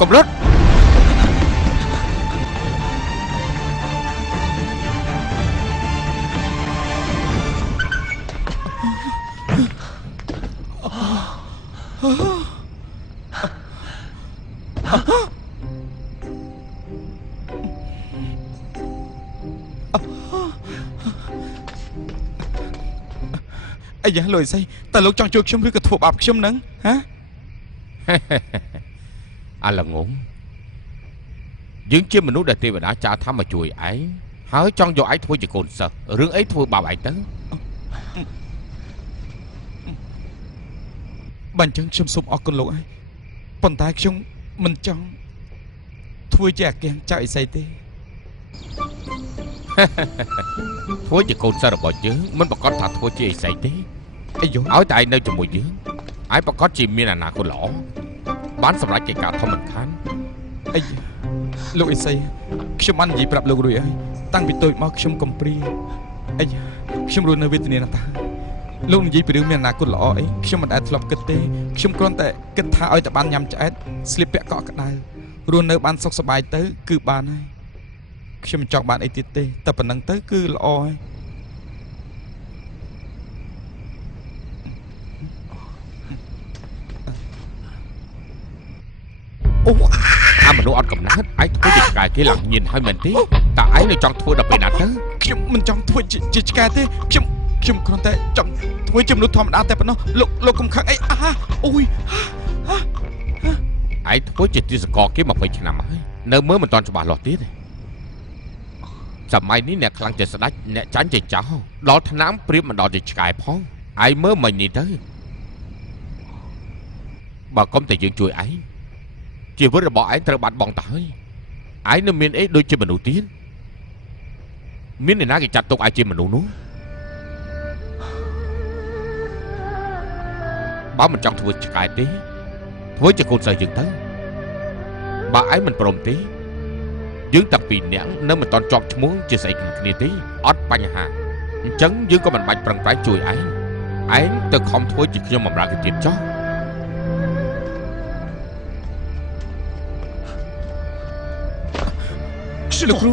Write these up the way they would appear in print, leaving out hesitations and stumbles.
កំឡុតអាយ៉ាលុយស្អីតើលោកចង់ជួយខ្ញុំឬក៏ធ្វើបាបខ្ញុំហ្នឹងហ៎អាឡងងយើងជាមនុស្សដែលទេវតាចាថាមកជួយឯងហើយចង់យកឯងធ្វើជាកូនសិស្សរឿងអីធ្វើបាបឯងទៅបើអញ្ចឹងខ្ញុំសូមអរគុណលោកឯងប៉ុន្តែខ្ញុំមិនចង់ធ្វើជាអាគាំងចៅអីស្អីទេធ្វើជាកូនសិស្សរបស់យើងមិនប្រកាសថាធ្វើជាអីស្អីទេអាយុឲ្យតែឯងនៅជាមួយយើងឯងប្រកាសជាមានអនាគតល្អបានសម្រេចកិច្ចការធំមិនខានអីលោកអីស្អីខ្ញុំបាននិយាយប្រាប់លោករួចហើយតាំងពីតូចមកខ្ញុំកំព្រាអីខ្ញុំរស់នៅវេទនាណាស់តាលោកនិយាយពីរឿងមានអនាគតល្អអីខ្ញុំមិនដែលធ្លាប់គិតទេខ្ញុំគ្រាន់តែគិតថាឲ្យតែបានញ៉ាំឆ្អែតស្លៀកពាក់កក់ក្ដៅរស់នៅបានសុខសប្បាយទៅគឺបានហើយខ្ញុំមិនចង់បានអីទៀតទេតែប៉ុណ្្នឹងទៅគឺល្អហើយអូអាមនុស្សអត់កំណត់ឯងធ្វើជាឆ្កែគេឡើងញៀនហើយមែនទេតើឯងនៅចង់ធ្វើដល់ពេលណាទៅខ្ញុំមិនចង់ធ្វើជាឆ្កែទេខ្ញុំគ្រាន់តែចង់ធ្វើជាមនុស្សធម្មតាតែប៉ុណ្ណោះលោកកុំខឹងអីអូយឯងធ្វើជាទាសករគេ20ឆ្នាំហើយនៅមើលមិនទាន់ច្បាស់លាស់ទៀតទេសម័យនេះអ្នកខ្លាំងជាស្ដេចអ្នកចាញ់ជាចោរដល់ឆ្នាំព្រៀបមិនដល់ជាឆ្កែផងឯងមើលមិញនេះទៅបើកុំតែយើងជួយឯងជីវិតរបស់ឯងត្រូវបាត់បង់ទៅហើយឯងនៅមានអីដូចជាមនុស្សទៀតមានអ្នកណាគេចាត់ទុកឯងជាមនុស្សនោះបើមិនចង់ធ្វើឆ្កែទេធ្វើជាកូនសិស្សយើងទៅបើឯងមិនព្រមទេយើងតាំងពីអ្នកនៅមិនទាន់ជាប់ឈ្មោះជាស្អីគ្នាទេអត់បញ្ហាអញ្ចឹងយើងក៏មិនបាច់ប្រឹងប្រែងជួយឯងទៅខំធ្វើជាខ្ញុំបម្រើគេទៀតចុះលោកគ្រូ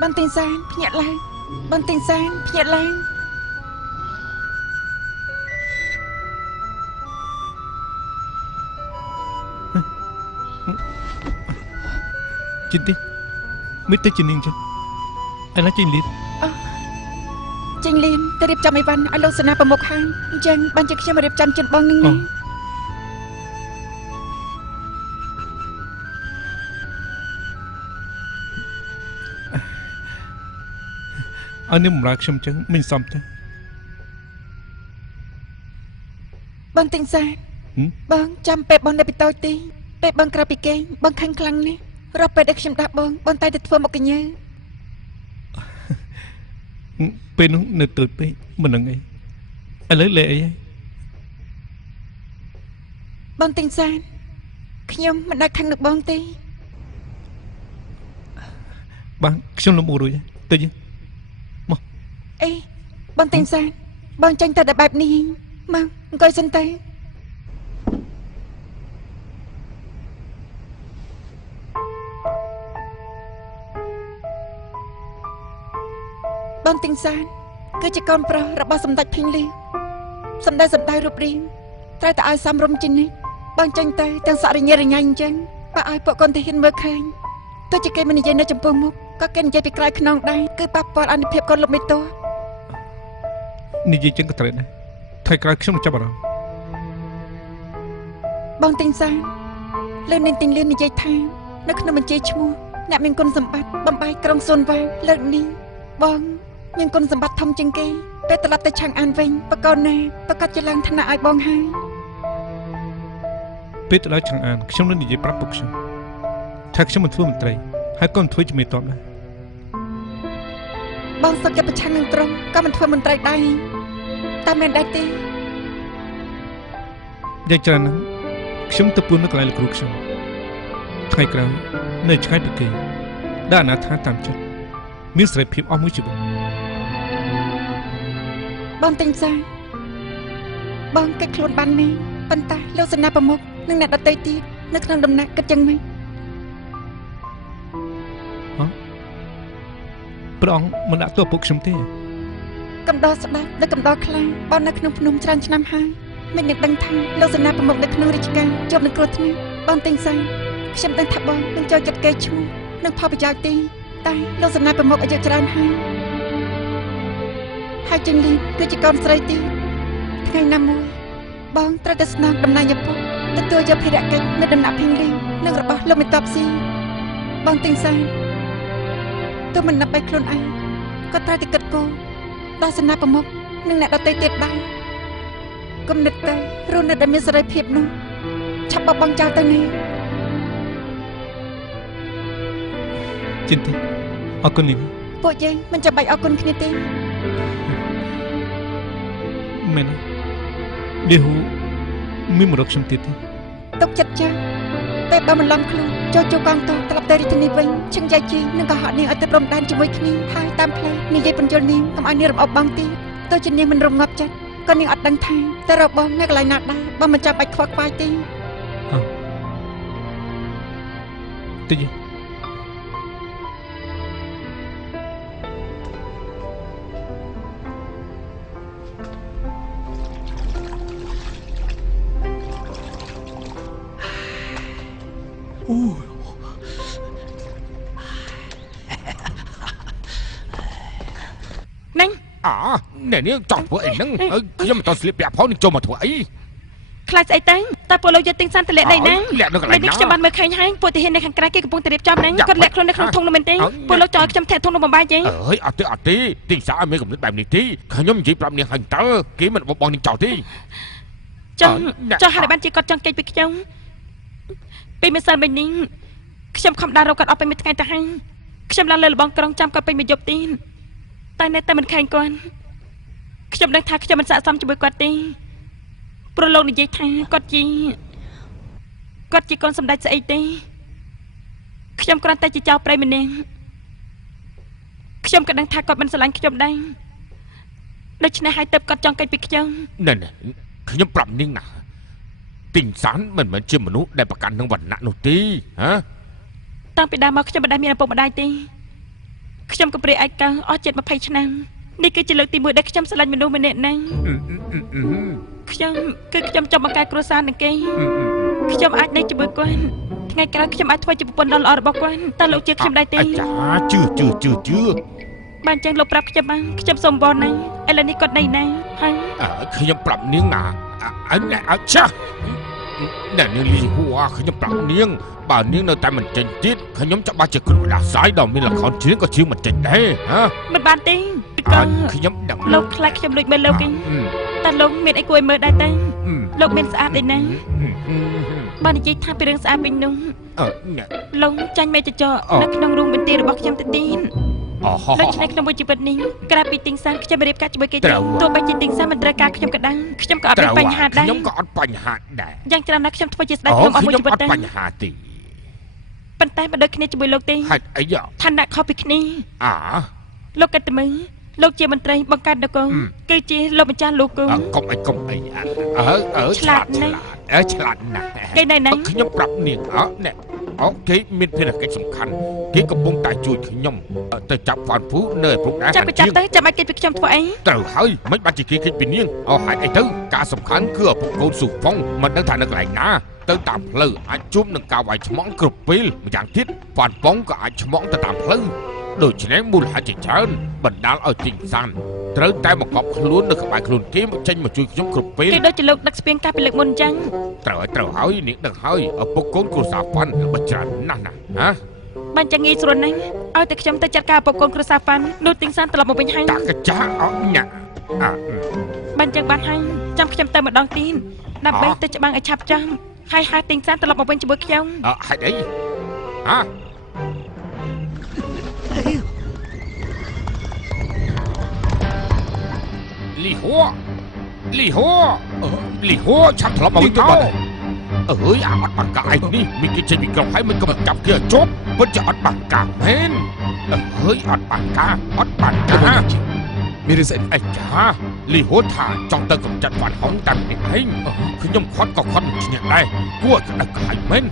បងទិញសានភ្ញាក់ឡើងបងទិញសានភ្ញាក់ឡើងជិនទីមិនទៅជិននឹងចឹងឥឡូវជិនលៀនចេញលៀនទៅរៀបចំអីវ៉ាន់ឲ្យលោកសេនាប្រមុខហើយអញ្ចឹងបានជាខ្ញុំរៀបចំជិនបងនឹងណាអើនេះបំរើខ្ញុំចឹងមិនសមទេបងទិញសានបងចាំពេលបងនៅពីតូចទីពេលបងក្រៅពីគេងបងខឹងខ្លាំងណាស់រាល់ពេលដែលខ្ញុំដាក់បងតែទៅធ្វើមកកញ្ញើពេលនោះនៅតូចពេកមិននឹងអីឥឡូវលេអីហើយបងទិញសានខ្ញុំមិនដែលខឹងនឹងបងទេបងខ្ញុំលំអួររួចទៅយើងមកអេបងទិញសានបងចាញ់តែបែបនេះមកអង្គុយសិនទៅបងទិញសានគឺជាកូនប្រុសរបស់សម្ដេចភីងលីសម្ដេចរូបរាងត្រូវតែឲ្យសមរម្យជានិច្ច បងចាញ់ទៅទាំងសក់រញ៉េរញ៉ៃអញ្ចឹងបើឲ្យពួកកូនទាហានមើលឃើញទោះជាគេមិននិយាយនៅចំពោះមុខក៏គេនិយាយពីក្រោយខ្នងដែរគឺប៉ះពាល់អនុភាពកូនលោកមេតួ និយាយចឹងក៏ត្រូវដែរថ្ងៃក្រោយខ្ញុំនឹងចាប់អារម្មណ៍ បងទិញសានលើនាងទិញលឿននិយាយថានៅក្នុងបញ្ជីឈ្មោះអ្នកមានគុណសម្បត្តិបំបាយក្រុងសួនវាងលើកនេះបងមានគុណសម្បត្តិធំជាងគេពេលត្រឡប់ទៅឆាំងអានវិញបកកូនណាប្រកាសជាឡើងឋានៈឲ្យបងហើយ ពេលទៅដល់ឆាំងអានខ្ញុំនឹងនិយាយប្រាប់ពុកខ្ញុំថាខ្ញុំមិនធ្វើមន្ត្រីហើយក៏មិនធ្វើជាមេតបដែរ បងសុខចិត្តប្រឆាំងនឹងត្រង់ក៏មិនធ្វើមន្ត្រីដែរតែមិនដែរទេ យ៉ាងច្រើនណាស់ខ្ញុំទៅពួននៅកន្លែងលោកគ្រូខ្ញុំថ្ងៃក្រោយនៅឆ្ងាយពីគេដែលអនាថាតាមចិត្តមានសេរីភាពអស់មួយជីវិត បងទិញសានបងកិច្ចខ្លួនបាននេះប៉ុន្តែលោកសេនាប្រមុខនិងអ្នកដទៃទៀតនៅក្នុងដំណាក់គិតចឹងមិន ព្រះអង្គមិនដាក់ទោសពុកខ្ញុំទេ កំដរស្ដាច់និងកំដរខ្លាំងបងនៅក្នុងភ្នំច្រើនឆ្នាំហើយមិននឹកដឹងថាលោកសេនាប្រមុខនៅក្នុងរាជការជាប់នឹងគ្រោះថ្នាក់បងទិញសានខ្ញុំដឹងថាបងនឹងចូលចិត្តគេឈ្មោះនិងផលប្រយោជន៍ទេតែលោកសេនាប្រមុខអាយុច្រើនហើយចិនលីគឺជាកូនស្រីទីថ្ងៃណាមួយបងត្រូវតែស្នើតំណែងឪពុកទទួលយកភារកិច្ចនៅដំណាក់ភីងលីនិងរបស់លោកមេតបស៊ីបងទិញសានទោះមិនណាប់បីខ្លួនឯងក៏ត្រូវតែគិតគូរដល់សេនាប្រមុខនិងអ្នកដទៃទៀតដែរគំនិតទៅរស់នៅដែលមានសេរីភាពនោះឆាប់បបង់ចោលទៅនេះ ចិនទេអរគុណលី ពួកយើងមិនចាំបាច់អរគុណគ្នាទេ មែនទេលីហ៊ូមានមករកខ្ញុំទៀតទេ ទុកចិត្តចាស់តែបើមិនឡំខ្លួនចូលជួបកងទ័ពត្រឡប់ទៅរាជធានីវិញឈឹងយាយជីនឹងកុហកនាងឲ្យទៅព្រំដែនជាមួយគ្នាហើយតាមផ្លូវនិយាយបញ្យល់នាងកុំឲ្យនាងរំអប់បងទៀតទោះជានាងមិនរងាប់ចិត្តក៏នាងអត់ដឹងថាតែរកបងនៅកន្លែងណាដែរបើមិនចាំបាច់ខ្វល់ខ្វាយទេ តិច នាង អ្នកនេះចង់ធ្វើអីហ្នឹងខ្ញុំមិនតស្លៀកពាក់ផងនឹងចូលមកធ្វើអី ខ្លាចស្អីទៅតែពលលោកយកទិញសានទៅលាក់ដីណា លាក់នៅកន្លែងណា ខ្ញុំបានមើលឃើញហើយពួកទាហាននៅខាងក្រៅគេកំពុងតែរៀបចំហ្នឹងគាត់លាក់ខ្លួននៅក្នុងធុងនោះមែនទេពលលោកចោលខ្ញុំធាក់ធុងនោះបំបាយទេ អើយអត់ទេទីសាឲ្យមានកំណត់បែបនេះទេខ្ញុំនិយាយប្រាប់នាងហើយតើគេមិនបបងនាងចោលទេ ចុះហើយបានជាគាត់ចង់កិច្ចពីខ្ញុំពេលម្សិលមិញនេះខ្ញុំខំដើររកគាត់អស់ពេញមួយថ្ងៃទៅហើយខ្ញុំឡើងលើលបងក្រុងចាំគាត់ពេញមួយយប់ទៀតតែនៅតែមិនឃើញគាត់ខ្ញុំដឹងថាខ្ញុំមិនស័ក្តិសមជាមួយគាត់ទេព្រោះលោកនិយាយថាគាត់ជាកូនសម្ដេចស្អីទេខ្ញុំគ្រាន់តែជាចៅប្រិយម្នាក់ខ្ញុំក៏ដឹងថាគាត់មិនស្រឡាញ់ខ្ញុំដែរដូច្នេះហើយទើបគាត់ចង់កិច្ចពីខ្ញុំ ណែខ្ញុំប្រាប់នាងណាទីងសានមិនមែនជាមនុស្សដែលប្រកាន់នឹងវណ្ណៈនោះទេហ៎ តាំងពីដើមមកខ្ញុំមិនដែលមានឪពុកម្ដាយទេខ្ញុំក៏ព្រាយឯកៅអស់ជិត20ឆ្នាំនេះគឺជាលើកទី1ដែលខ្ញុំស្រឡាញ់មនុស្សម្នាក់ហ្នឹងខ្ញុំចង់បង្កើតគ្រួសារនឹងគេខ្ញុំអាចនៅជាមួយគាត់ថ្ងៃក្រោយខ្ញុំអាចធ្វើជាប្រពន្ធដ៏ល្អរបស់គាត់តើលោកជឿខ្ញុំដែរទេ អាចាជឿ បានចឹងលោកប្រាប់ខ្ញុំបានខ្ញុំសូមបងណាឥឡូវនេះគាត់នៅណាហើយ ខ្ញុំប្រាប់នាងណាអត់ចាស់អ្នកនាងលីហួរខ្ញុំប្រាប់នាងបើនាងនៅតែមិនចេញទៀតខ្ញុំច្បាស់ជាគ្រូដាសាយដល់មានលខោនជឿក៏ជឿមិនចេញដែរហ៎ មិនបានទេខ្ញុំដឹង លោកខ្លាចខ្ញុំលួចមើលលោកតែលោកមានអីគួរឲ្យមើលដែរទេលោកមានស្អាតឯណាបាននិយាយថាពីរឿងស្អាតវិញនោះលោកចាញ់មេចចកនៅក្នុងរូងបន្ទាយរបស់ខ្ញុំទៅទៀតដូច្នេះក្នុងមួយជីវិតនេះក្រៅពីទីងសានខ្ញុំរៀបការជាមួយគេទេទោះបីជាទីងសានមិនត្រូវការខ្ញុំក៏ដឹងខ្ញុំក៏អត់មានបញ្ហាដែរខ្ញុំក៏អត់បញ្ហាដែរ យ៉ាងច្រើនណាស់ខ្ញុំធ្វើជាស្ដេចខ្ញុំអត់មួយជីវិតទេ បញ្ហាទេ ប៉ុន្តែមិនដូចគ្នាជាមួយលោកទេ ហេតុអីយ៉ា ឋានៈខុសពីគ្នា លោក គិតទៅមើលលោកជាមន្ត្រីបង្កើតនគរគឺជាលោកម្ចាស់លោកគូ កុំអីឆ្លាតណាស់ គេណែណា ខ្ញុំប្រាប់នាងណែ អូគេមានភារកិច្ចសំខាន់គេកំពុងតែជួយខ្ញុំទៅចាប់វ៉ាន់ភូនៅព្រំដែន ចាំបញ្ចប់ទៅចាំឲ្យគេពីខ្ញុំធ្វើអី ត្រូវហើយមិនបាច់ជាគេគិតពីនាងអូហេតុអីទៅការសំខាន់គឺឪពុកកូនស៊ូហ្វុងមិនដឹងថានៅកន្លែងណាទៅតាមផ្លូវអាចជួបនឹងការវាយឆ្មងគ្រប់ពេលម្យ៉ាងទៀតវ៉ាន់ប៉ុងក៏អាចឆ្មងទៅតាមផ្លូវដូច្នេះមូលហេតុជាច្រើនបណ្ដាលឲ្យទីងសានត្រូវតែមកកប់ខ្លួននៅក្បែរខ្លួនគេមកចេញមកជួយខ្ញុំគ្រប់ពេល គេដូចជាលោកដឹកស្ពានកាលពីលើកមុនអញ្ចឹង ត្រូវហើយនាងដឹងហើយឪពុកកូនគ្រួសារហ្វាន់ល្បិចច្រើនណាស់ណាហ៎ បានចឹងងាយស្រួលណាស់ឲ្យតែខ្ញុំទៅចាត់ការឪពុកកូនគ្រួសារហ្វាន់នោះទីងសានត្រឡប់មកវិញហើយ តាកចាអត់ញ៉ា បានចឹងបានហើយចាំខ្ញុំទៅម្ដងទៀតដើម្បីទៅច្បាំងឲ្យឆាប់ចាំហើយទីងសានត្រឡប់មកវិញជាមួយខ្ញុំ ហេតុអីហ៎លីហួឆាប់ត្រឡប់មកវិញទៅអើយអាអត់បាក់កាឯនេះមានគេចេញពីក្រុមហើយមិនក៏ចាប់គេឲ្យជប់ពិតជាអត់បាក់កាមែនអើយអត់បាក់កាមានរឿងស្អីអីចាលីហួថាចង់ទៅកំចាត់វ៉ាន់ហុងតែម្នាក់ឯងខ្ញុំខាត់ក៏ខាត់មិនឈ្នះដែរគួរក្តៅក្រហាយមែន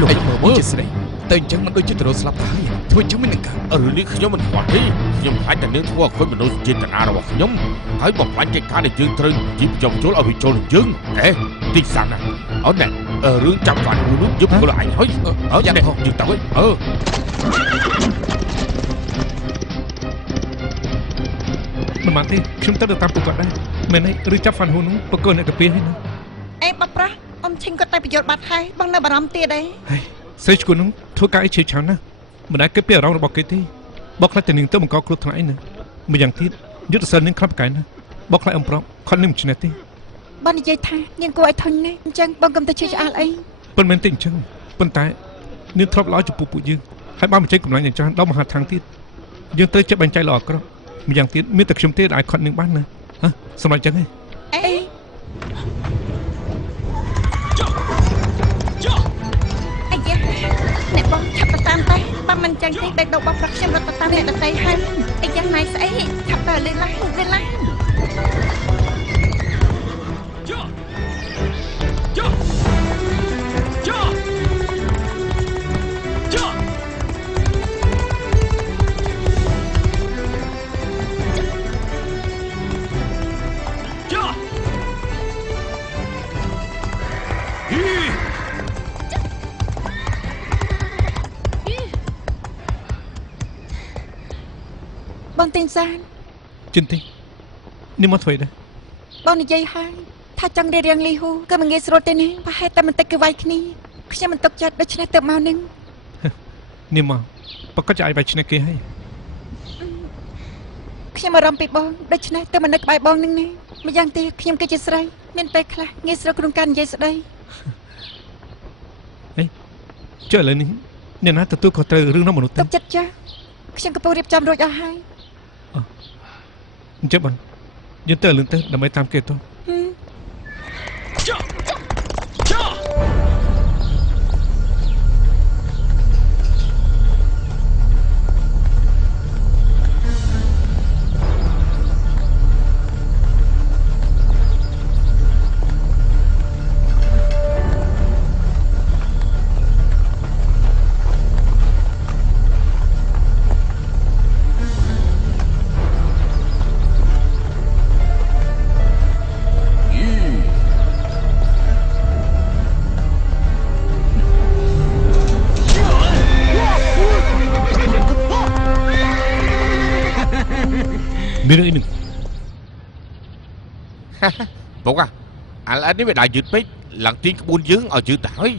លោកមើលជាស្រីតែអញ្ចឹងមិនដូចជាទៅរត់ស្លាប់ទៅហើយធ្វើអញ្ចឹងមិននឹងកើតរឿងនេះខ្ញុំមិនខ្វល់ទេខ្ញុំខ្លាចតែនឹងធ្វើឲ្យคนមនុស្សចេតនារបស់ខ្ញុំហើយបំផ្លាញកិច្ចការដែលយើងត្រូវជីបចំចូលឲ្យវាចូលនឹងយើងទីសានណាអូនណែរឿងចាប់វ៉ាន់នោះយប់ខ្លួនឯងហើយយ៉ាងនេះយើងទៅវិញមិនបានទេខ្ញុំទៅតាមពួកគាត់ដែរមែនទេឬចាប់ហ្វាន់ហ៊ូនោះបកគលអ្នកកាពីហើយណា អេបាត់ប្រាស់អ៊ំឈិញគាត់តែប្រយោជន៍បាត់ហើយបងនៅបារម្ភទៀតអី ស្រីឈ្គួននោះធ្វើការអីឈឺឆានណាមិនដែលគិតពីអារម្មណ៍របស់គេទេបកខ្លាចតែនាងទៅបង្កគ្រោះថ្នាក់ឯណាម្យ៉ាងទៀតយុទ្ធសាស្ត្រនាងខ្លាប់កែណាបកខ្លាចអំប្រុសគាត់នឹងមិនឆ្នះទេ បាននិយាយថានាងគួរឲ្យធុញណាស់អញ្ចឹងបងកុំទៅជឿឆ្អាលអី ប៉ុន្តែទេអញ្ចឹងប៉ុន្តែនាងធ្លាប់ល្អចំពោះពួកយើងហើយបានបញ្ចេញកម្លាំងយ៉ាងច្រើនដល់មហាឋានទៀតយើងត្រូវចេះបែងចែកល្អអាក្រក់ម្យ៉ាងទៀតមានតែខ្ញុំទេដែលអាចខាត់នាងបានណាហ៎សម្រាប់អញ្ចឹងឯង អេអាយ៉ាអ្នកបងឆាប់ទៅតាមតែបើមិនចឹងទេបែកដកបោះប្រាក់ខ្ញុំរត់ទៅតាមអ្នកដទៃហើយអាយ៉ាណៃស្អីឆាប់ទៅលេងឡើងបងទីងសាន ជិនទីនេះមកធ្វើអីដែរ បងនិយាយហើយថាចង់រៀងលីហ៊ូក៏មិនងាយស្រួលទេណាប្រហែលតែបន្តិចគឺវាយគ្នាខ្ញុំមិនទុកចិត្តដូច្នេះទៅមកនឹង នេះមកប្រកាសจะឲ្យបាយឆ្នេះគេហើយ ខ្ញុំអារម្មណ៍ពីបងដូច្នេះទៅមិននៅក្បែរបងនឹងណាម្យ៉ាងទៀតខ្ញុំគឺជាស្រីមានពេលខ្លះងាយស្រួលក្នុងការនិយាយស្ដី ចុះឥឡូវនេះអ្នកណាទទួលខុសត្រូវរឿងនោះមនុស្សទៅ ទុកចិត្តចាស់ខ្ញុំកំពុងរៀបចំរួចអស់ហើយ អញ្ចឹងបងយើងទៅលឿនទៅដើម្បីតាមគេទៅ មានរឿងអីនឹង ពុកឥឡូវនេះវាដើរយឺតពេកឡើងទីក្បួនយើងឲ្យយឺតទៅហើយ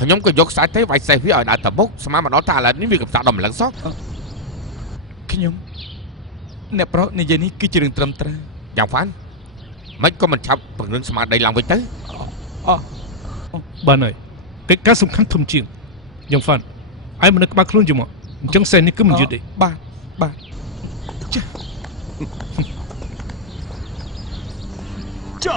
ខ្ញុំក៏យកខ្សែទេវាយសេះវាឲ្យដើរទៅមុខស្មានមកដល់ថាឥឡូវនេះវាកំសាកដល់ម្លឹងសោះ ខ្ញុំអ្នកប្រុសនិយាយនេះគឺជារឿងត្រឹមត្រូវ យ៉ាងហ្វាន់មិនក៏មិនឆាប់ពង្រឹងស្មារតីឡើងវិញទៅ បានហើយកិច្ចការសំខាន់ធំជាងយ៉ាងហ្វាន់ឯងមិននឹកក្បាលខ្លួនយំមកអញ្ចឹងសេះនេះគឺមិនយឺតទេ បាទចា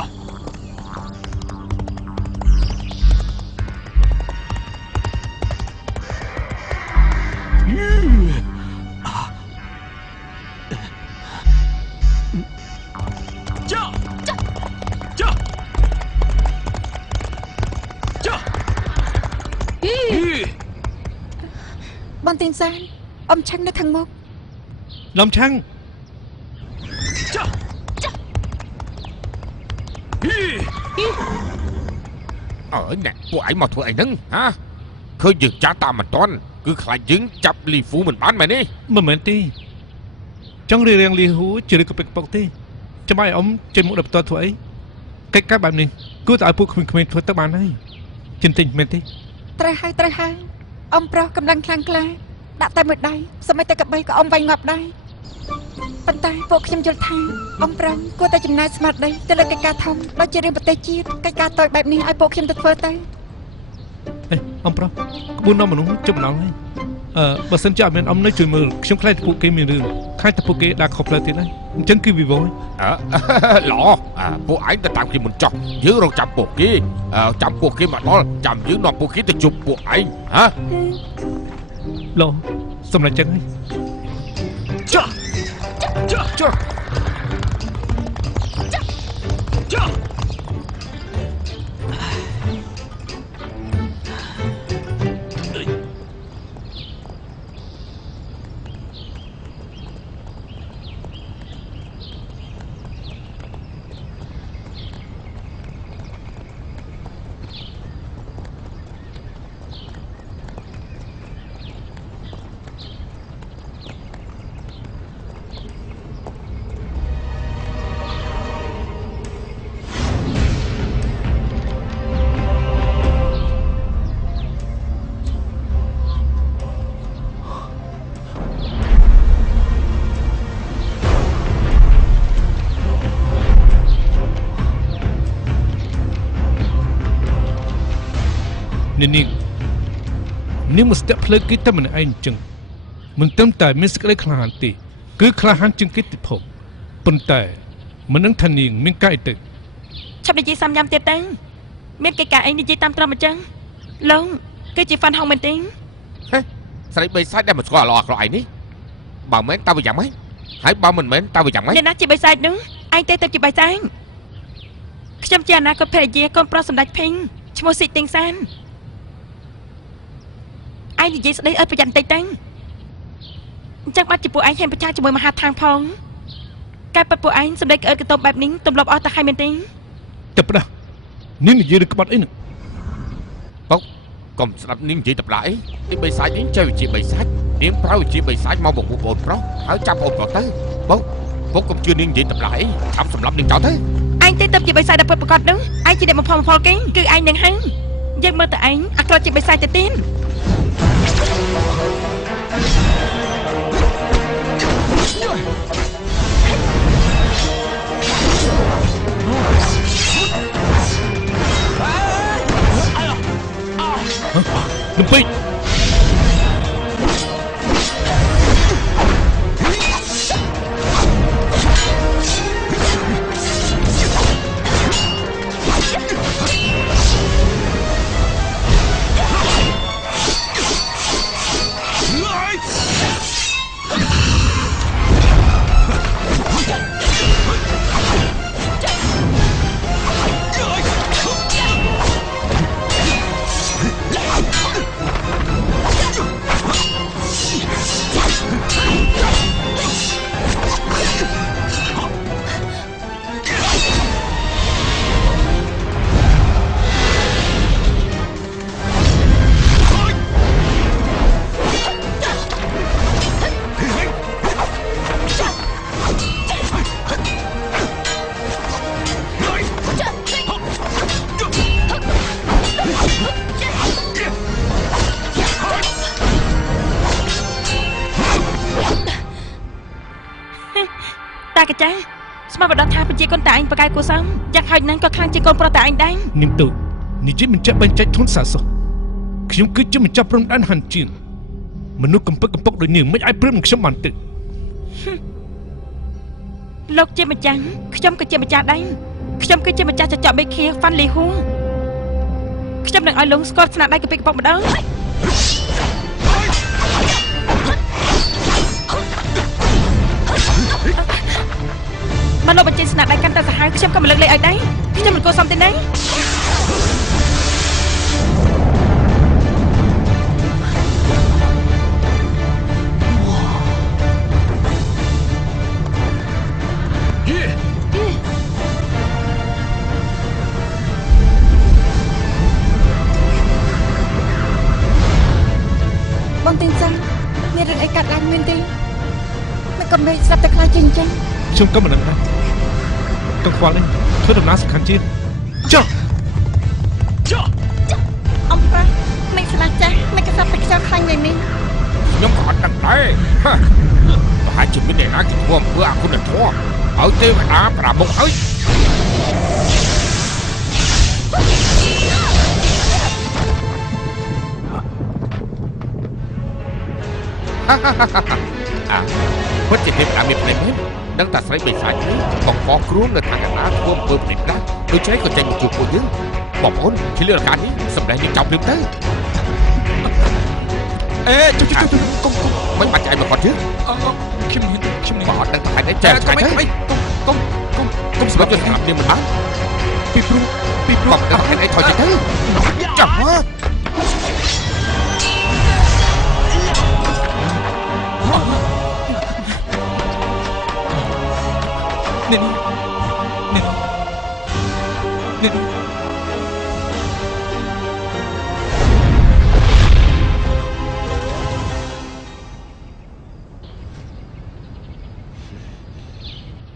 បងទីនសានអ៊ំឆឹងនៅខាងមុខ ឡំឆាំង អើយអ្នកពួកឯងមកធ្វើអីហ្នឹងហាឃើញយើងចាស់តាមមិនទាន់គឺខ្លាចយើងចាប់លីហ្វូមិនបានមែនទេ មិនមែនទេចង់រៀងលីហ៊ូជាឬក៏ពេកប៉ុកទេចាំឲ្យអ៊ំចេញមុខដល់បន្តធ្វើអីកិច្ចការបែបនេះគួរតែឲ្យពួកក្មេងៗធ្វើទៅបានហើយចិនទិញមែនទេ ត្រូវហើយអ៊ំប្រុសកម្លាំងខ្លាំងក្លាដាក់តែមួយដៃសម័យតែកបីក៏អ៊ំវាយងាប់ដែរប៉ុន្តែពួកខ្ញុំយល់ថាអ៊ំប្រុសគួរតែចំណាយស្មារតីទៅលើកិច្ចការធំដូចជារឿងប្រទេសជាតិកិច្ចការតូចបែបនេះឲ្យពួកខ្ញុំទៅធ្វើទៅ អេអ៊ំប្រុសក្បួននាំមនុស្សជប់ម្ដងហើយបើសិនជាអត់មានអ៊ំនៅជួយមើលខ្ញុំខ្លាចពួកគេមានរឿងខ្លាចតែពួកគេដាក់ខុសផ្លូវទៀតហើយអញ្ចឹងគឺវិវយ ល្អពួកឯងទៅតាមគេមិនចោះយើងរកចាំពួកគេចាំពួកគេមកដល់ចាំយើងនាំពួកគេទៅជួបពួកឯងហ៎ ឡូសម្រាប់ចឹងហើយ ចុះ នាងមកស្ទាក់ផ្លូវគេតែម្នាក់ឯងអញ្ចឹងមិនត្រឹមតែមានសេចក្តីក្លាហានទេគឺក្លាហានជាងគេទៀតផងប៉ុន្តែមិននឹងថានាងមានកាយទៅ ឆាប់និយាយសាំយ៉ាំទៀតទៅមានកិច្ចការអីនិយាយតាមត្រឹមអញ្ចឹងលោកគឺជាហ្វាន់ហុងមែនទេ ស្រីបីសាច់ដែលមិនស្គាល់ល្អអាក្រក់ឯនេះបើមិនតើវាយ៉ាងម៉េចហើយបើមិនមែនតើវាយ៉ាងម៉េច អ្នកណាជាបិសាចនឹងឯងទៅជាបិសាចខ្ញុំជាអនាគតភរិយាកូនប្រុសសម្ដេចភីងឈ្មោះស៊ីទៀងសានឯងនិយាយស្ដីអត់ប្រយ័ត្នបន្តិចទៅអញ្ចឹងបាត់ជាពួកឯងហ៊ានប្រឆាំងជាមួយមហាថាងផងកែប៉ិតពួកឯងសម្ដីក្អើតកតុបបែបនេះទម្លាប់អស់តែហើយមែនទេ តែផ្ដាស់នាងនិយាយឬក្បត់អីនោះ ពុកកុំស្ដាប់នាងនិយាយតប្ដាក់អីនេះបីសាច់នេះចេះវិជាបីសាច់នាងប្រើវិជាបីសាច់មកបង្រួបអូនប្រុសហើយចាប់អូនប្រុសទៅពុកកុំជឿនាងនិយាយតប្ដាក់អីឆាប់សម្លាប់នាងចោលទៅ ឯងទៅជាបិសាចដែលពិតប្រាកដនឹងឯងជាអ្នកបំផលគេគឺឯងនឹងហើយយើងមើលទៅឯងអាក្រក់ជាបិសាចទៅទៀត លំពេច តាកាចាស្មារតីថាប្រជាកូនតាឯងបកាយគូសំយ៉ាងហោចណាស់ក៏ខ្លាំងជាកូនប្រុសតាឯងដែរ នាងទៅនិយាយមិនចាក់បែងចែកធនសាសោះខ្ញុំគឺជាម្ចាស់ព្រំដែនហាន់ជាងមនុស្សកំពឹកកំពុកដូចនាងមិនអាចព្រមនឹងខ្ញុំបានទេ លោកជាម្ចាស់ខ្ញុំក៏ជាម្ចាស់ដែរខ្ញុំគឺជាម្ចាស់ចចកបេខៀហ្វាន់លីហ៊ូខ្ញុំនឹងឲ្យលោកស្គាល់ស្នាដៃកាពីកប៉ុកម្ដង មកលោកបញ្ចេញស្នាដៃកាន់តែសាហាវខ្ញុំក៏មិនលើកលែងឲ្យដែរខ្ញុំមិនគួរសមទេណា អ បងទាំងសាមានរឿងអីកាត់ឡើងមែនទេមិនក៏មេស្រាប់តែខ្លាចជាងចឹង ខ្ញុំក៏មិនដឹងដែរកង្វល់នេះធ្វើដំណើរសំខាន់ជាងចុះ អំប្រះមិនស្លាស់ចាស់មិនក៏ស្រាប់តែខ្យល់ខ្លាញ់វិញនេះ ខ្ញុំក៏អត់ដឹងដែរប្រហែលជាមានអ្នកណាគេធ្វើអំពើអគុណធម៌ហើយទេវតាប្រាមុខហើយពិតជាទេវតាមានភ្នែកមែនដឹងតែស្រីបិសាចនេះបង្កគ្រោះនៅខាងកណ្ដាលធ្វើអំពើព្រិចផ្ដាស់ដូច្នេះក៏ចេញមកជួបពួកយើងបងប្អូនជឿលើការនេះសម្ដែងនេះចោលភ្លាមទៅចុះកុំមិនបាច់ឲ្យមកគាត់ជឿខ្ញុំនេះក៏អត់ដឹងថាហេតុអីចែកឆ្ងាយទៅកុំស្លាប់ទៅស្លាប់នេះមិនបានពីព្រោះមិនដឹងហេតុអីថយទៅចាំមើលនេះ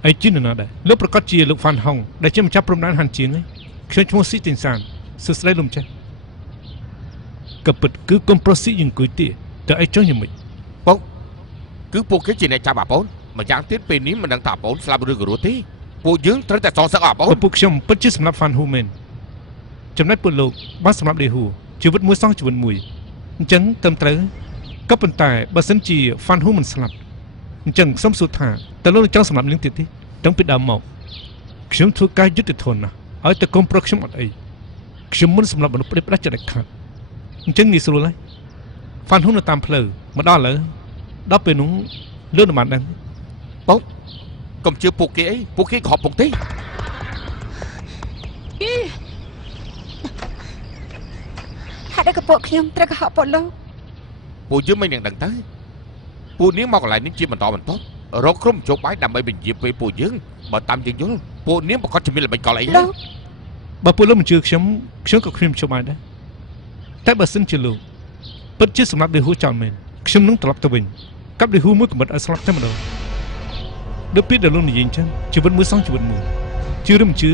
អីជានរណាដែរលោកប្រកាសជាលោកហ្វាន់ហុងដែលជាម្ចាស់ព្រំដែនហាន់ជាងឯងខ្ញុំឈ្មោះស៊ីទីនសានសួស្ដីលោកម្ចាស់ក៏ពិតគឺកុំប្រុសស៊ីយើងអង្គុយទេតែអីចុះយ៉ាងម៉េច ពុកគឺពួកគេជាអ្នកចាប់អាប៉ូនម្យ៉ាងទៀតពេលនេះមិនដឹងថាអាប៉ូនស្លាប់ឬក៏រស់ទេពួកយើងត្រូវតែសងសឹកអាប៉ូន ពួកខ្ញុំពិតជាសម្រាប់ហ្វាន់ហ៊ូមែនចំណែកពួកលោកបានសម្រាប់ដេហ៊ូជីវិតមួយសងជីវិតមួយអញ្ចឹងត្រឹមត្រូវក៏ប៉ុន្តែបើសិនជាហ្វាន់ហ៊ូមិនស្លាប់អញ្ចឹងខ្ញុំសួរថាតើលោកចង់សម្រាប់នាងទៀតទេតាំងពីដើមមកខ្ញុំធ្វើការយុត្តិធម៌ណាស់ឲ្យតែកុំប្រុសខ្ញុំអត់អីខ្ញុំមិនសម្រាប់មនុស្សផ្ដេសផ្ដាស់ចិត្តខាត់អញ្ចឹងងាយស្រួលហើយហ្វាន់ហ៊ូនៅតាមផ្លូវមកដល់ឥឡូវដល់ពេលនោះលោកនឹងបានដឹង ពុកកុំជឿពួកគេអីពួកគេក៏ហប់ពុកទេ ហេតុអីក៏ពួកខ្ញុំត្រូវកុហកពួកលោក ពួកយើងមិននឹងដឹងទៅពួកនាងមកកន្លែងនេះជាបន្តរកក្រុមជោគបាយដើម្បីបញ្ជាពេលពួកយើងបើតាមយើងយល់ពួកនាងប្រកាសជាមានល្បិចកលអីហើយ បើពួកលោកមិនជឿខ្ញុំក៏គ្រាមជប់បានដែរតែបើសិនជាលោកពិតជាសម្រាប់ដេហ៊ូចោលមែនខ្ញុំនឹងត្រឡប់ទៅវិញកັບដេហ៊ូមួយកម្រិតឲ្យស្លាប់តែម្ដងដូចពីដែលលោកនិយាយអញ្ចឹងជីវិតមួយសងជីវិតមួយជឿឬមិនជឿ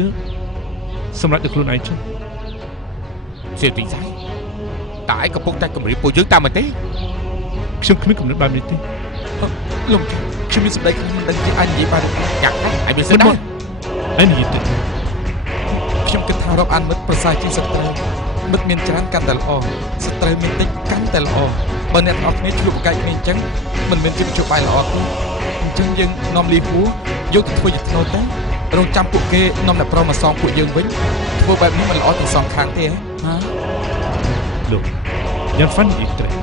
សម្រាប់តែខ្លួនឯងចឹង សៀវទីសាយតែឯងកំពុងតែគម្រាមពួកយើងតាមមែនទេ ខ្ញុំគ្មានកំណត់បែបនេះទេ លោកខ្ញុំមានសម្ដីខ្លាំងមិនដឹងជាអាចនិយាយបានឬទេ យ៉ាងណាឯងមានសិនដែរ ឯងនិយាយទៅ ខ្ញុំគិតថារាប់អានមិត្តប្រសើរជាងសត្រូវមិត្តមានច្រើនកាន់តែល្អសត្រូវមានតិចកាន់តែល្អបើអ្នកទាំងអស់គ្នាជួយបង្កើតគ្នាអញ្ចឹងមិនមែនជាជួបបាយល្អទេអញ្ចឹងយើងនាំលីហ៊ូយកទៅធ្វើជាធ្នូទៅរងចាំពួកគេនាំអ្នកប្រុសមកសងពួកយើងវិញធ្វើបែបនេះមិនល្អទាំងសងខាងទេហ៎ លោកយ៉ាងហ្វាន់និយាយត្រូវ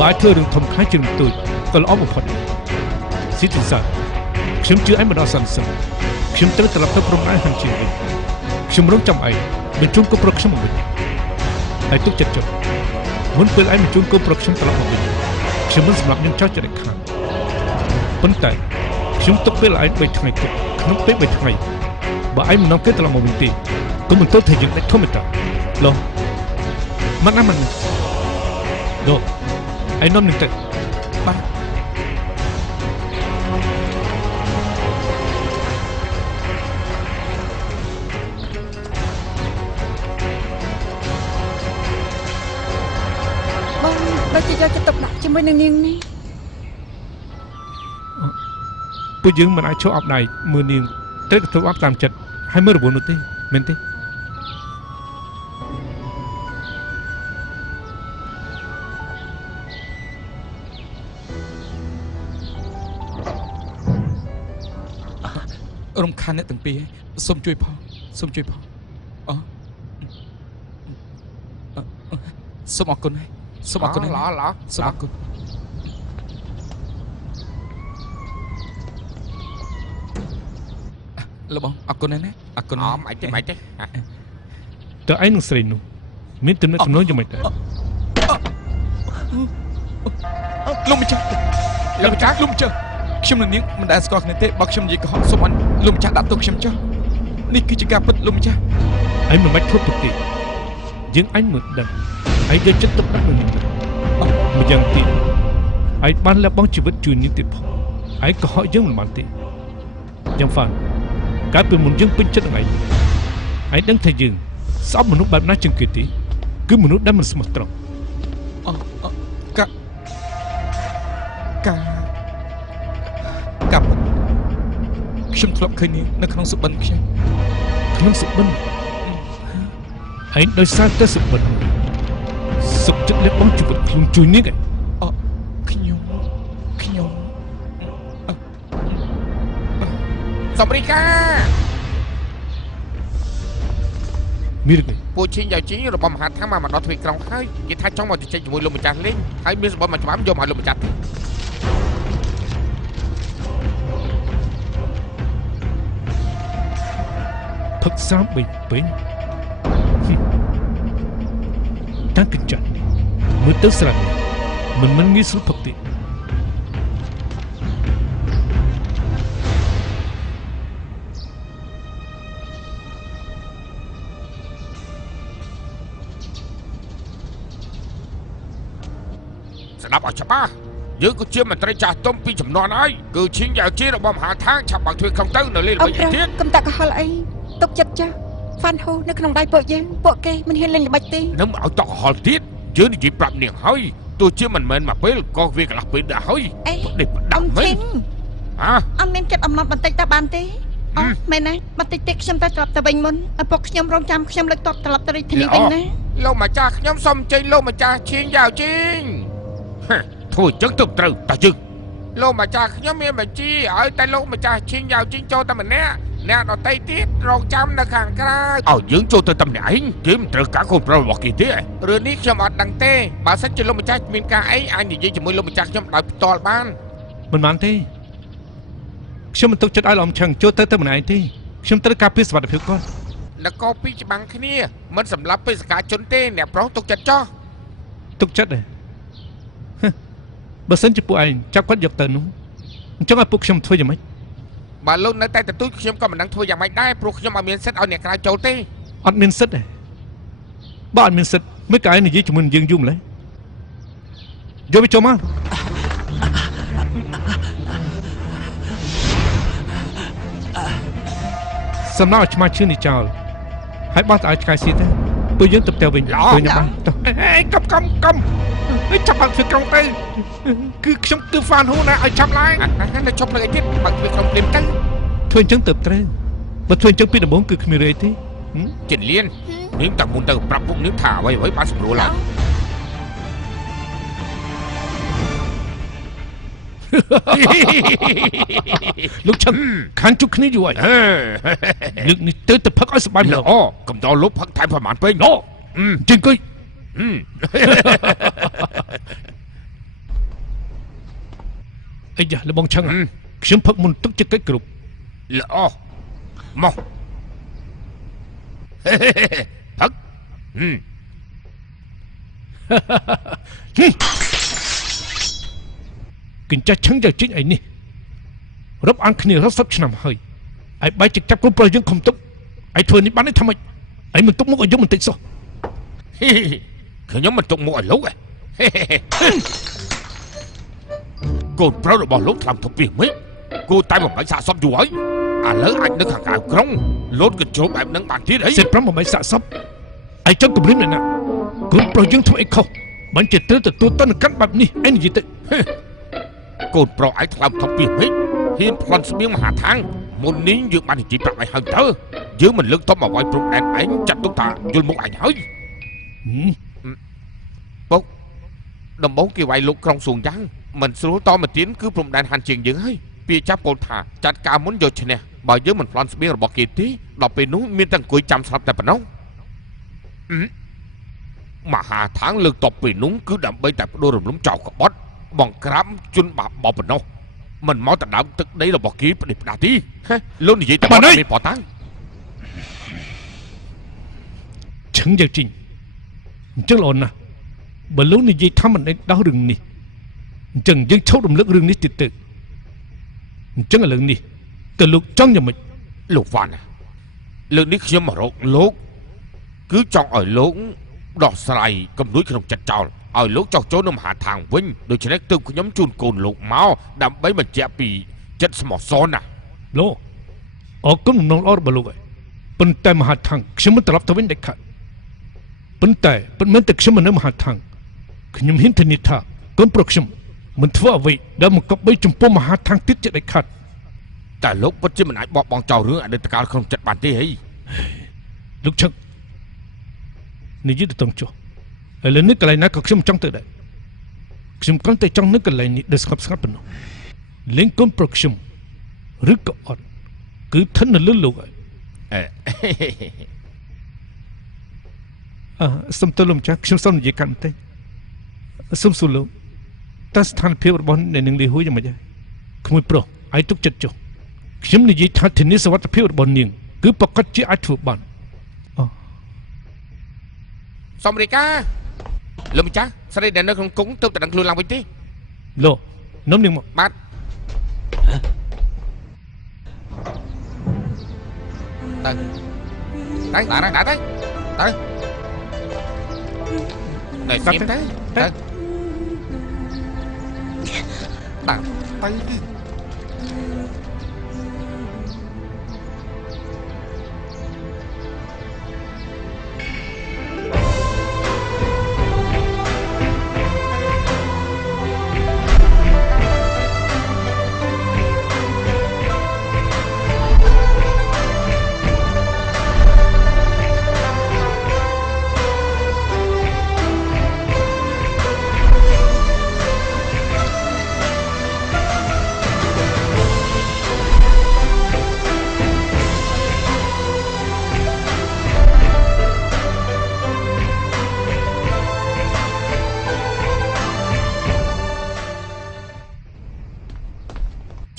បើឲ្យធ្វើរឿងធំខ្លាំងជាងទូចក៏ល្អបំផុតស៊ីទីសាខ្ញុំជឿឯងមិនដល់សន្និសីទខ្ញុំត្រូវត្រឡប់ទៅព្រំដែនហាន់ជាងវិញខ្ញុំរងចាំឯងបញ្ជូនកូនប្រុសខ្ញុំមកវិញហើយទុកចិត្តចុះមុនពេលឯងបញ្ជូនកូនប្រុសខ្ញុំត្រឡប់មកវិញខ្ញុំមិនសម្រាប់នឹងចោលចិត្តខាងប៉ុន្តែខ្ញុំទុកពេលឯង3ថ្ងៃទៀតក្នុងពេល3ថ្ងៃបើឯងមិននាំគេត្រឡប់មកវិញទេក៏មិនទៅធ្វើយ៉ាងដាច់ធម្មតាលោកមិនណាមិនលោកឯងនាំនឹងទៅបាទ បងដូចជាយកចិត្តទុកដាក់ជាមួយនឹងនាងនេះ ពួកយើងមិនអាចឈប់អបដៃមើលនាងត្រូវទទួលអបតាមចិត្តហើយមើលរវល់នោះទេមែនទេ រំខានអ្នកទាំងពីរសូមជួយផងសូមជួយផងអូសូមអរគុណសូមអរគុណ ល្អ សូមអរគុណលោកបងអរគុណណាស់អរគុណ អមអញទេមិនទេ តើឯងនឹងស្រីនោះមានទំនាក់ទំនងយ៉ាងម៉េចដែរ លោកម្ចាស់ខ្ញុំនឹងនាងមិនដែលស្គាល់គ្នាទេបើខ្ញុំនិយាយកុហកសូមអញ្ជើញលោកម្ចាស់ដាក់ទុកខ្ញុំចុះនេះគឺជាការពិតលោកម្ចាស់ ឯងមិនបាច់ធ្វើពុតទេយើងអញមើលដឹងហើយយកចិត្តទុកដាក់នឹងនាង អ ម្យ៉ាងទៀតឯងបានលះបង់ជីវិតជួយនេះទៀតផងឯងក៏ហក់យើងមិនបានទេយ៉ាងហ្វានកាលពីមុនយើងពេញចិត្តនឹងឯងដឹងថាយើងស្អប់មនុស្សបែបណាជាងគេទេគឺមនុស្សដែលមិនស្មោះត្រង់ កាប់ខ្ញុំធ្លាប់ឃើញនេះនៅក្នុងសុបិនខ្ញុំ ក្នុងសុបិនឯងដោយសារតែសុបិនសុខចិត្តលះបង់ជីវិតខ្លួនជួយនេះឯង ខ្ញុំ សំរីកា មានរឿង ពួកឈីងយ៉ាវជីងរបស់មហាថាមកដល់ទ្វីក្រុងហើយគេថាចង់មកជជែកជាមួយលោកម្ចាស់លេងហើយមានសម្បត្តិមួយច្បាប់យកមកឲ្យលោកម្ចាស់ ផឹកសាមបីពេញតាំងកញ្ចាត់មើលទៅស្រស់មិនងាយស្រួលផឹកទេ ស្ដាប់ឲ្យច្បាស់យើងគឺជាមន្ត្រីចាស់ទុំពីចំនួនហើយគឺឈីងយ៉ាវជីរបស់មហាថាឆាប់បើកទ្វារក្រុងទៅនៅលេល្ អ៊ំ បី ប្រុស ទៀត កុំតាក់កុហលអីទុកចិត្តចាស់ហ្វាន់ហូនៅក្នុងដៃពួកយើងពួកគេមិនហ៊ានលេងល្បិចទេ នឹងឲ្យតកកុហលទៀតយើងនិយាយប្រាប់នាងហើយទោះជាមិនមែនមកពេលក៏វាកន្លះពេលដែរហើយ អេ នេះផ្ដា អ៊ំ ំមែ ធី ន ង ហ៎ អ៊ំមានចិត្តអំណត់បន្តិចតើបានទេអូមែនណាបន្តិចទៀតខ្ញុំទៅត្រឡប់ទៅវិញមុនឪពុកខ្ញុំរងចាំខ្ញុំលើកតបត្រឡប់ទៅរាជធានីវិញណា លោកម្ចាស់ខ្ញុំសូមអញ្ជើញលោកម្ចាស់ឈីងយ៉ាវជីងធ្វើអញ្ចឹងទៅត្រូវតែយើងលោកម្ចាស់ខ្ញុំមានបញ្ជាឲ្យតែលោកម្ចាស់ឈីងយ៉ាវជីងចូលតែម្នាក់អ្នកដទៃទៀតរងចាំនៅខាងក្រៅឲ្យយើងចូលទៅតែម្នាក់ឯងគេមិនត្រូវការគ្រប់គ្រងរបស់គេទេរឿងនេះខ្ញុំអត់ដឹងទេបើសិនជាលោកម្ចាស់មានការអីអាចនិយាយជាមួយលោកម្ចាស់ខ្ញុំដោយផ្ទាល់បាន មិនបានទេខ្ញុំមិនទុកចិត្តឲ្យលំឆឹងចូលទៅតែម្នាក់ឯងទេខ្ញុំត្រូវការពារសុវត្ថិភាពគាត់ នគរពីរច្បាំងគ្នាមិនសម្រាប់បេសកជនទេអ្នកប្រុសទុកចិត្តចោះ ទុកចិត្តទេបើសិនជាពួកឯងចាប់គាត់យកទៅនោះអញ្ចឹងឲ្យពួកខ្ញុំធ្វើយ៉ាងម៉េច បើលោកនៅតែទទូចខ្ញុំក៏មិនដឹងធ្វើយ៉ាងម៉េចដែរព្រោះខ្ញុំអត់មានសិទ្ធិឲ្យអ្នកក្រៅចូលទេ អត់មានសិទ្ធទេបើអត់មានសិទ្ធមិនក៏ឯងនិយាយជាមួយយើងយូរម្ល៉េះយកវាចូលមកសំណើឆ្មាឈឺនេះចោលហើយបោះទៅឲ្យឆ្កែស៊ីទៅពួកយើងទៅផ្ទះវិញទៅញ៉ាំបាយទៅអេកំចាប់បាត់ធ្វើក្រុងទៅគឺខ្ញុំគឺហ្វានហ៊ូណាឲ្យចាប់ឡើង នៅជប់លើអីទៀតបើវាក្រុមព្រាមទៅ ធ្វើអញ្ចឹងទៅត្រូវបើធ្វើអញ្ចឹងពីដំបូងគឺគ្មានរេទេ ចិនលៀននាងតាំងមុនទៅប្រាប់ពួកនាងថាអ្វីៗបានស្រួលហើយ លោកឆឹងខានជុកគ្នាយូរហើយលើកនេះទៅផឹកឲ្យសប្បាយម្ល៉េះ អូកំដរលោកផឹកថែមប្រហែលពេកណូ ជិះអង្គុយអីយ៉ាលបងឆឹងខ្ញុំផឹកមុនទឹកចិត្តកិច្ចគ្រប់ ល្អមកផឹកកញ្ចាស់ឆឹងយកជិញឯនេះរាប់អានគ្នារាប់សិបឆ្នាំហើយឯបែកចាប់គ្រប់ប្រុសយើងខំទុកឯធ្វើនេះបានទេថាម៉េចឯមិនទុកមុខឲ្យយើងបន្តិចសោះ ខ្ញុំមិនទុកមុខឲ្យលោកទេកូនប្រុសរបស់លោកថ្លំធប់ពីមិញគូតែបំបីសាកសពយូរហើយឥឡូវអាចនៅខាងក្រៅក្រុងលោតកញ្ជោបបែបហ្នឹងបានទៀតអី សិត5បំបីសាកសពឯចង់គម្រាមអ្នកណាកូនប្រុសយើងធ្វើអីខុសមិនជាត្រូវទទួលតនកម្មបែបនេះឯនិយាយទៅ កូនប្រុសឯងថ្លំធប់ពីមិញហ៊ានប្លន់ស្បៀងមហាថាងមុននេះយើងបាននិយាយប្រាប់ឲ្យហើយទៅយើងមិនលើកតបមកវាយព្រំដែនឯងចាត់ទុកថាយល់មុខឯងហើយពុកដំបូងគេវាយលោកក្រុងសួងយ៉ាងមិនស្រួលតមកទៀតគឺព្រំដែនហាន់ជាងយើងហើយពាក្យចាប់ពោលថាចាត់ការមុនយកឈ្នះបើយើងមិនប្លន់ស្បៀងរបស់គេទេដល់ពេលនោះមានតែអង្គុយចាំស្រាប់តែប៉ុណ្ណោះមហាថាងលើកតបពេលនោះគឺដើម្បីតែបដូររំលំចោលក្បត់បង្ក្រាបជនបាបប៉ុណ្ណោះមិនមកដណ្ដើមទឹកដីរបស់គេប្រទេសផ្ដាស់ទីលោកនិយាយតែមិនមានប៉ុតាំង ឆឹងយកជីងអញ្ចឹងល្អណាស់បើលោកនិយាយថាមិនឯងដោះរឿងនេះអញ្ចឹងយើងឈប់រំលឹករឿងនេះទៀតទៅអញ្ចឹងឥឡូវនេះតើលោកចង់យ៉ាងម៉េច លោកវ៉ាន់លើកនេះខ្ញុំមករកលោកគឺចង់ឲ្យលោកដោះស្រាយកំនួយក្នុងចិត្តចោល ឲ្យលោកចោះចូលនៅមហាឋានវិញដូច្នេះទើបខ្ញុំជូនកូនលោកមកដើម្បីបញ្ជាក់ពីចិត្តស្មោះសរណា លោកអរគុណបំណងល្អរបស់លោកហើយប៉ុន្តែមហាថងខ្ញុំមិនត្រឡប់ទៅវិញដាច់ខាតប៉ុន្តែប៉ុន្មានតែខ្ញុំនៅមហាថងខ្ញុំហ៊ានធានាថាកូនប្រុសខ្ញុំមិនធ្វើអ្វីដែលមកកប់បីចំពោះមហាថងទៀតជាដាច់ខាត តែលោកពិតជាមិនអាចបោះបង់ចោលរឿងអតីតកាលក្នុងចិត្តបានទេហី លោកឈឹកនិយាយទៅត្រង់ចុះឥឡូវនេះកន្លែងណាក៏ខ្ញុំចង់ទៅដែរខ្ញុំគ្រាន់តែចង់នៅកន្លែងនេះដែលស្ងប់ស្ងាត់ប៉ុណ្ណោះលេងកូនប្រុសខ្ញុំឬក៏អត់គឺឋិននៅលើលោកហើយ អេ សុំទោសលោកម្ចាស់ខ្ញុំសូមនិយាយកាន់បន្តិចសូមសួរលោកតើស្ថានភាពរបស់អ្នកនាងលីហ៊ូយ៉ាងម៉េចដែរក្មួយប្រុសអាចទុកចិត្តចុះខ្ញុំនិយាយថាធានាសុវត្ថិភាពរបស់នាងគឺប្រកាសជាអាចធ្វើបាន សំរិកាលោកម្ចាស់ស្រីដែលនៅក្នុងគង់ទើបតែដឹងខ្លួនឡើងវិញទេ លោកនំនាងមក បាទទៅនៅស្ងៀមទៅទៅ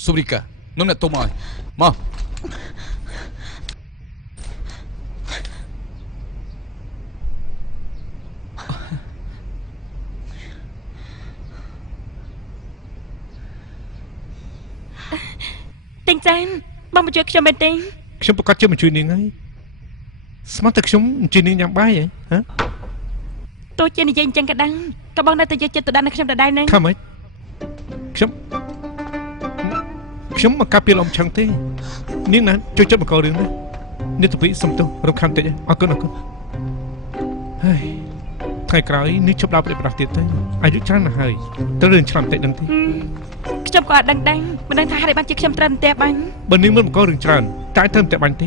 ស៊ូរីកានំអ្នកទុំឲ្យមក តែងចានបងមកជួយខ្ញុំមែនទេ ខ្ញុំប្រកាសជាមិនជួយនាងហើយស្មានតែខ្ញុំជួយនាងញ៉ាំបាយហ៎ហ៎ ទោះជានិយាយអញ្ចឹងក៏ដឹងក៏បងនៅតែយកចិត្តទុកដាក់នឹងខ្ញុំដដែលនឹង ថាម៉េចខ្ញុំមកកាពីលំឆឹងទេនាងណាជួយចិត្តមកកោរឿងនេះនេះទៅពីសំទោសរំខានតិចអរគុណហើយថ្ងៃក្រោយនេះជប់ដល់ប្រទេសប្រាស់ទៀតទៅអាយុច្រើនណាស់ហើយត្រូវរឿងឆ្លាមតិចនឹងទេ ខ្ញុំក៏អត់ដឹងដែរមិនដឹងថាហេតុអីបានជាខ្ញុំត្រូវតែបាញ់ បើនាងមិនមកកោរឿងច្រើនតែធ្វើតែបាញ់ទេ